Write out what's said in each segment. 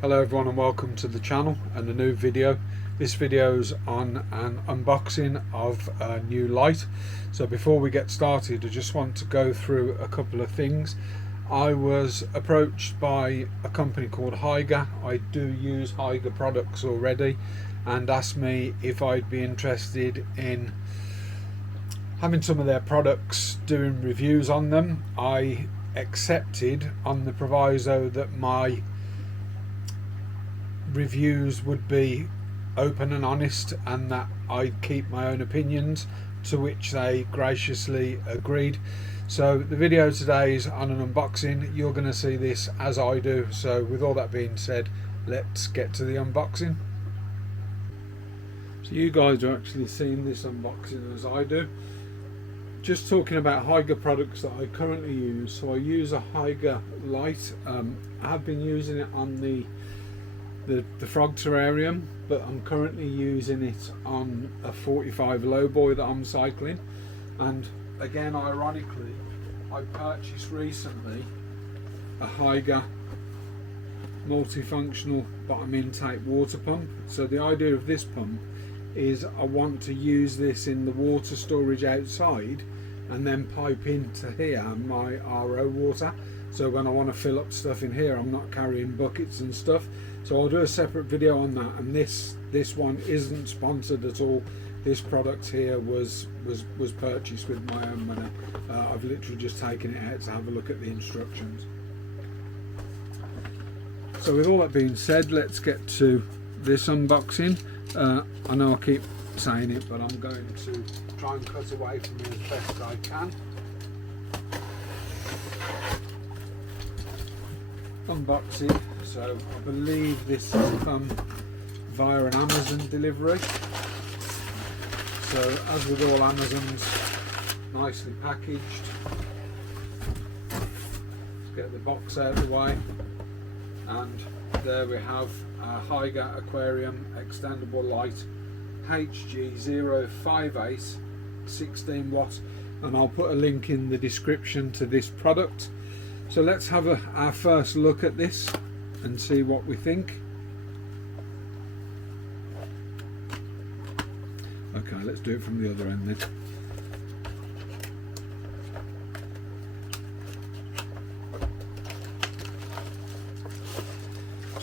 Hello everyone and welcome to the channel and a new video. This video is on an unboxing of a new light. So before we get started, I just want to go through a couple of things. I was approached by a company called Hygger. I do use Hygger products already, and asked me if I'd be interested in having some of their products, doing reviews on them. I accepted on the proviso that my reviews would be open and honest and that I'd keep my own opinions, to which they graciously agreed. So the video today is on an unboxing. You're going to see this as I do. So with all that being said, let's get to the unboxing. So you guys are actually seeing this unboxing as I do. Just talking about Hygger products that I currently use. So I use a Hygger Light. I have been using it on the frog terrarium, but I'm currently using it on a 45 lowboy that I'm cycling. And again, ironically, I purchased recently a Hygger multifunctional bottom intake water pump. So the idea of this pump is I want to use this in the water storage outside and then pipe into here my RO water. So when I want to fill up stuff in here, I'm not carrying buckets and stuff. So I'll do a separate video on that. And this one isn't sponsored at all. This product here was purchased with my own money. I've literally just taken it out to have a look at the instructions. So with all that being said, let's get to this unboxing. I know I keep saying it, but I'm going to try and cut away from it as best I can. Unboxing. So I believe this has come via an Amazon delivery. So as with all Amazons, nicely packaged. Let's get the box out of the way, and there we have a Hygger Aquarium extendable light HG058 16 watt, and I'll put a link in the description to this product. So let's have our first look at this and see what we think. Okay, let's do it from the other end then.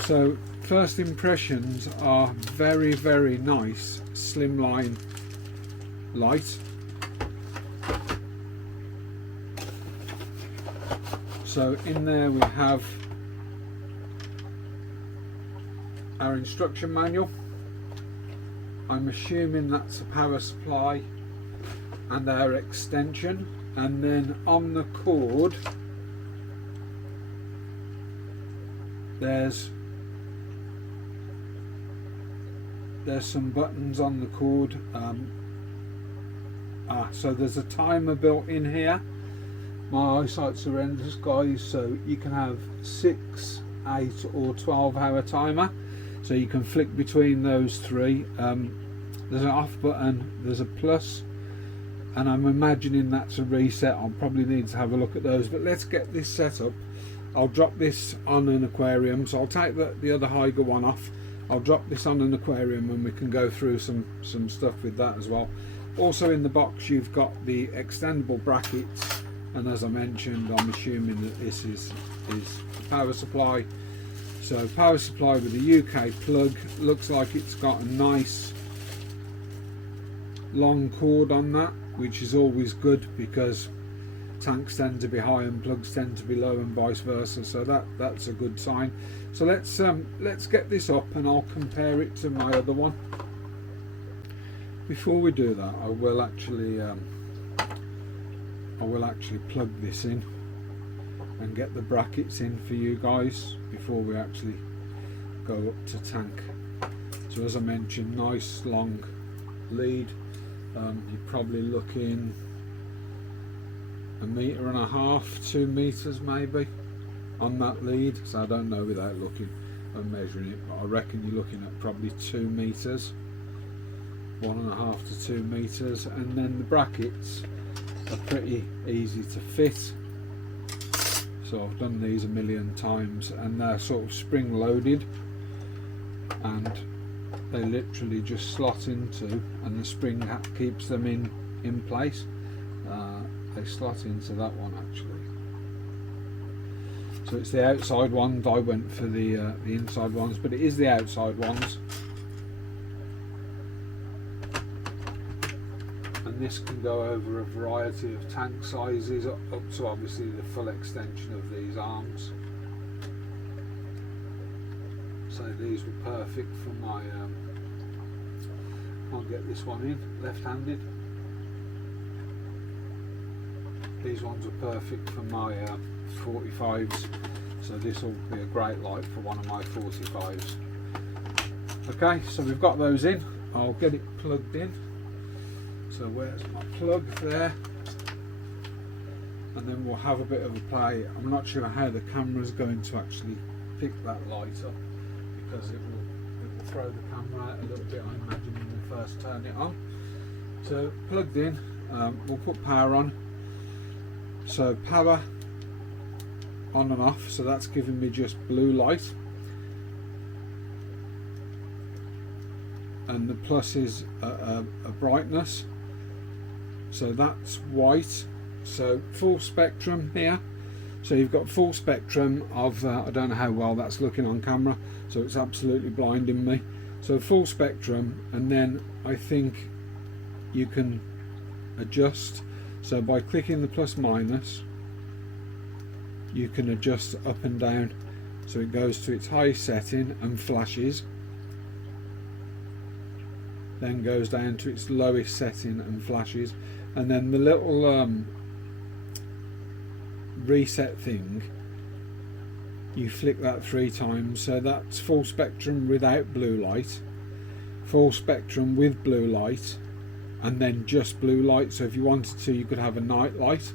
So first impressions are very, very nice slimline light. So in there we have our instruction manual. I'm assuming that's a power supply and our extension, and then on the cord there's some buttons on the cord. So there's a timer built in here. My eyesight's horrendous, guys, so you can have 6, 8 or 12 hour timer, so you can flick between those three. There's an off button, there's a plus, and I'm imagining that's a reset. I'll probably need to have a look at those, but let's get this set up. I'll drop this on an aquarium, so I'll take the other Hygger one off. I'll drop this on an aquarium and we can go through some stuff with that as well. Also in the box you've got the extendable brackets, and as I mentioned, I'm assuming that this is power supply. So power supply with a UK plug. Looks like it's got a nice long cord on that, which is always good because tanks tend to be high and plugs tend to be low and vice versa. So that's a good sign. So let's get this up and I'll compare it to my other one. Before we do that, I will actually plug this in and get the brackets in for you guys before we actually go up to tank. So as I mentioned, nice long lead. You're probably looking 1.5 meters, 2 meters maybe on that lead. So I don't know without looking and measuring it, but I reckon you're looking at probably 2 meters, 1.5 to 2 meters, and then the brackets are pretty easy to fit. So I've done these a million times, and they're sort of spring loaded and they literally just slot into, and the spring keeps them in place. They slot into that one actually. So it's the outside ones. I went for the inside ones, but it is the outside ones. And this can go over a variety of tank sizes, up to obviously the full extension of these arms. So these were perfect for my, I'll get this one in, left-handed. These ones are perfect for my 45s, so this will be a great light for one of my 45s. Okay, so we've got those in. I'll get it plugged in. So where's my plug? There. And then we'll have a bit of a play. I'm not sure how the camera's going to actually pick that light up, because it will throw the camera out a little bit, I imagine, when we first turn it on. So plugged in, we'll put power on. So power on and off, so that's giving me just blue light, and the plus is a brightness, so that's white. So full spectrum here, so you've got full spectrum of I don't know how well that's looking on camera, so it's absolutely blinding me. So full spectrum, and then I think you can adjust. So by clicking the plus minus, you can adjust up and down, so it goes to its highest setting and flashes, then goes down to its lowest setting and flashes, and then the little reset thing, you flick that 3 times. So that's full spectrum without blue light, full spectrum with blue light, and then just blue light. So if you wanted to, you could have a night light.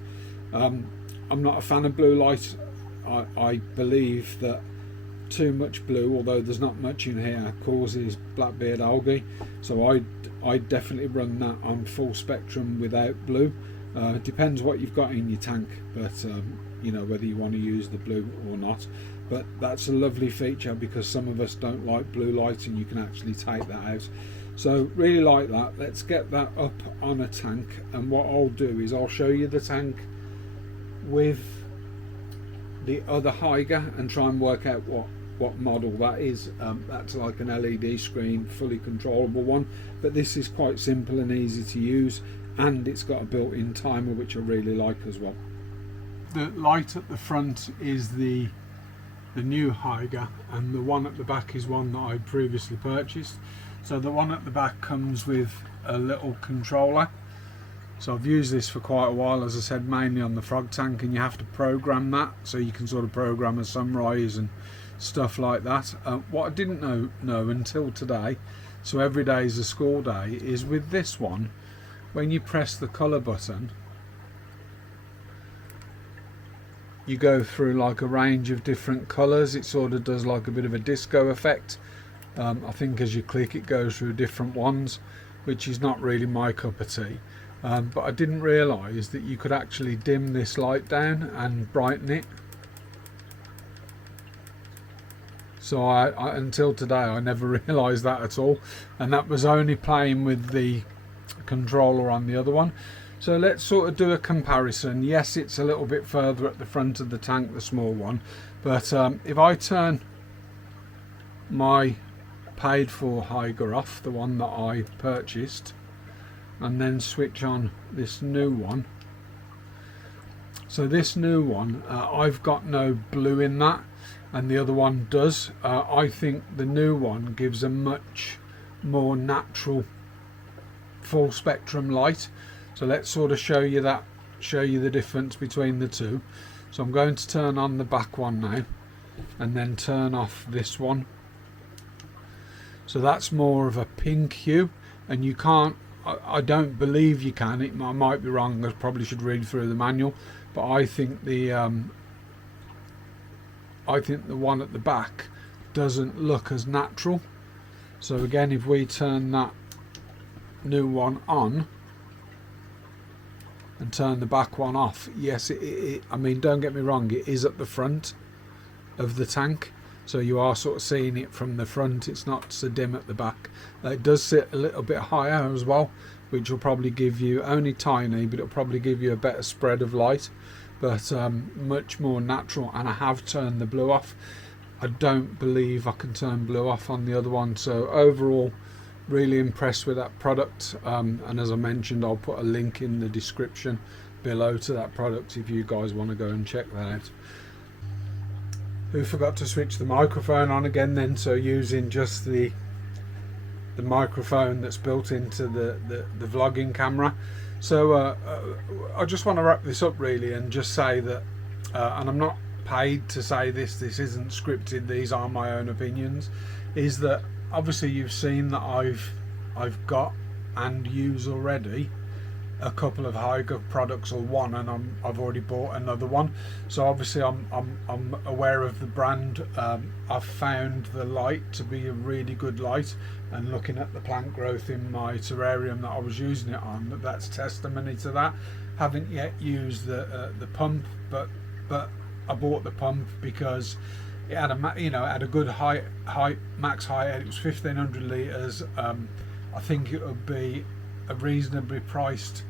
I'm not a fan of blue light. I believe that too much blue, although there's not much in here, causes blackbeard algae. So I definitely run that on full spectrum without blue. It depends what you've got in your tank, but you know, whether you want to use the blue or not. But that's a lovely feature, because some of us don't like blue light, and you can actually take that out. So really like that. Let's get that up on a tank, and what I'll do is I'll show you the tank with the other Hygger and try and work out what model that is. That's like an LED screen, fully controllable one, but this is quite simple and easy to use, and it's got a built-in timer, which I really like as well. The light at the front is the new Hygger, and the one at the back is one that I previously purchased. So the one at the back comes with a little controller. So I've used this for quite a while, as I said, mainly on the frog tank, and you have to program that, so you can sort of program a sunrise and stuff like that. What I didn't know until today, so every day is a school day, is with this one, when you press the colour button, you go through like a range of different colours. It sort of does like a bit of a disco effect. I think as you click, it goes through different ones, which is not really my cup of tea. But I didn't realise that you could actually dim this light down and brighten it. So I until today I never realised that at all, and that was only playing with the controller on the other one. So let's sort of do a comparison. Yes, it's a little bit further at the front of the tank, the small one, but if I turn my paid for Hygger off, the one that I purchased, and then switch on this new one. So this new one, I've got no blue in that, and the other one does. I think the new one gives a much more natural full spectrum light. So let's sort of show you the difference between the two. So I'm going to turn on the back one now, and then turn off this one. So that's more of a pink hue, and you can't, I don't believe you can, I might be wrong, I probably should read through the manual, but I think the one at the back doesn't look as natural. So again, if we turn that new one on and turn the back one off, yes, I mean, don't get me wrong, it is at the front of the tank, so you are sort of seeing it from the front. It's not so dim at the back. It does sit a little bit higher as well, which will probably give you, only tiny, but it'll probably give you a better spread of light, but much more natural. And I have turned the blue off. I don't believe I can turn blue off on the other one. So overall, really impressed with that product, and as I mentioned, I'll put a link in the description below to that product if you guys want to go and check that out. Who forgot to switch the microphone on again then, so using just the microphone that's built into the vlogging camera. So I just want to wrap this up really and just say that, and I'm not paid to say this isn't scripted, these are my own opinions, is that obviously you've seen that I've got and use already a couple of Hygger products, or one, and I've already bought another one. So obviously I'm aware of the brand. I've found the light to be a really good light, and looking at the plant growth in my terrarium that I was using it on, that's testimony to that. Haven't yet used the pump, but I bought the pump because it had had a good max height. It was 1500 litres. I think it would be a reasonably priced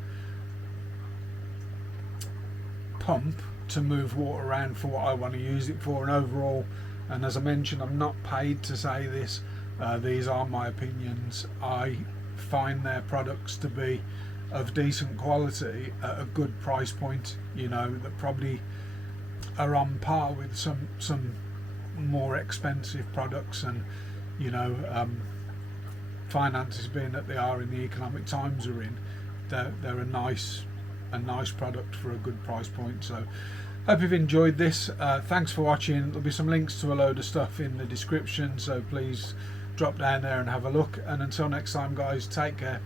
pump to move water around for what I want to use it for. And overall, and as I mentioned, I'm not paid to say this, these are my opinions. I find their products to be of decent quality at a good price point, that probably are on par with some more expensive products. And finances being that they are in the economic times we're in, they're a nice product for a good price point. So hope you've enjoyed this. Thanks for watching. There'll be some links to a load of stuff in the description, so please drop down there and have a look. And until next time guys, take care.